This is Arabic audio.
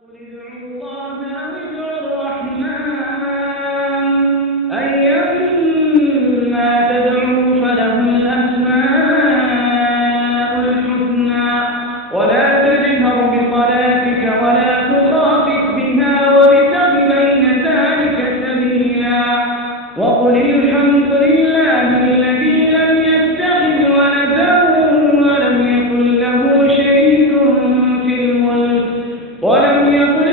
قل ادعوا الله أو ادعوا الرحمن أيما تدعوا فله الأسماء الحسنى ولا تجهر بصلاتك ولا تخافت بها وابتغ بين ذلك سبيلا وقل الحمد لله الذي لم يتخذ ولدا ولم يكن له شريك في الملك ولم يكن